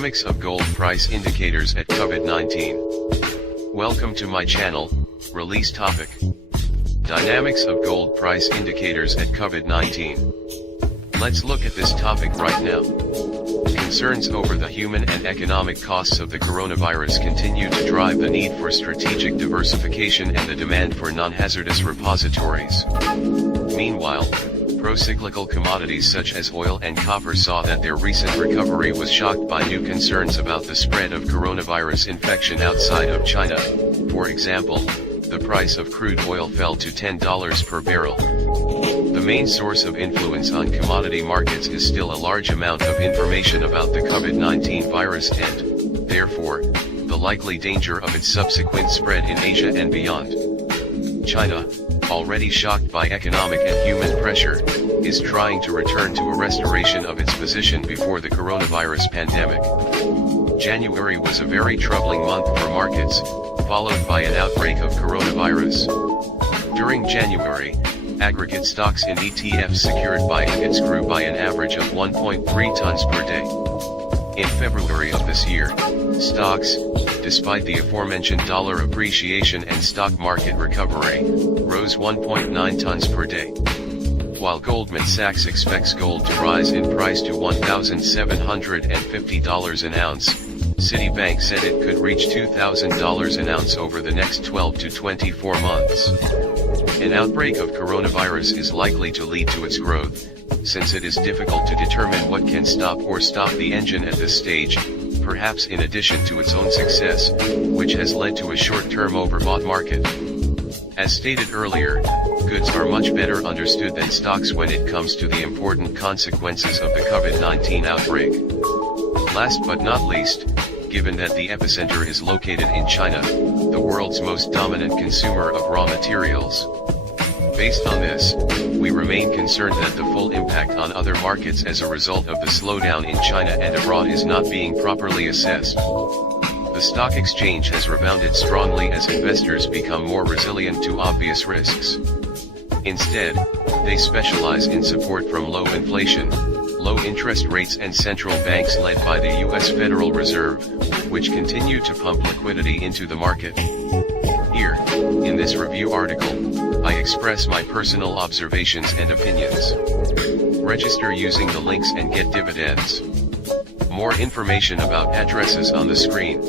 Dynamics of gold price indicators at Covid-19. Welcome to my channel. Release topic: Dynamics of gold price indicators at Covid-19. Let's look at this topic right now. Concerns over the human and economic costs of the coronavirus continue to drive the need for strategic diversification and the demand for non-hazardous repositories. Meanwhile, pro-cyclical commodities such as oil and copper saw that their recent recovery was shocked by new concerns about the spread of coronavirus infection outside of China. For example, the price of crude oil fell to $10 per barrel. The main source of influence on commodity markets is still a large amount of information about the COVID-19 virus and, therefore, the likely danger of its subsequent spread in Asia and beyond. China, already shocked by economic and human pressure, is trying to return to a restoration of its position before the coronavirus pandemic. January was a very troubling month for markets, followed by an outbreak of coronavirus. During January, aggregate stocks in ETFs secured by ingots grew by an average of 1.3 tons per day. In February of this year, stocks, despite the aforementioned dollar appreciation and stock market recovery, rose 1.9 tons per day. While Goldman Sachs expects gold to rise in price to $1,750 an ounce, Citi Bank said it could reach $2,000 an ounce over the next 12 to 24 months. An outbreak of coronavirus is likely to lead to its growth, since it is difficult to determine what can stop the engine at this stage, perhaps in addition to its own success, which has led to a short-term overbought market. As stated earlier, goods are much better understood than stocks when it comes to the important consequences of the COVID-19 outbreak. Last but not least, given that the epicenter is located in China, the world's most dominant consumer of raw materials. Based on this, we remain concerned that the full impact on other markets as a result of the slowdown in China and abroad is not being properly assessed. The stock exchange has rebounded strongly as investors become more resilient to obvious risks. Instead, they specialize in support from low inflation, low interest rates and central banks led by the US Federal Reserve, which continue to pump liquidity into the market. Here, in this review article, I express my personal observations and opinions. Register using the links and get dividends. More information about addresses on the screen.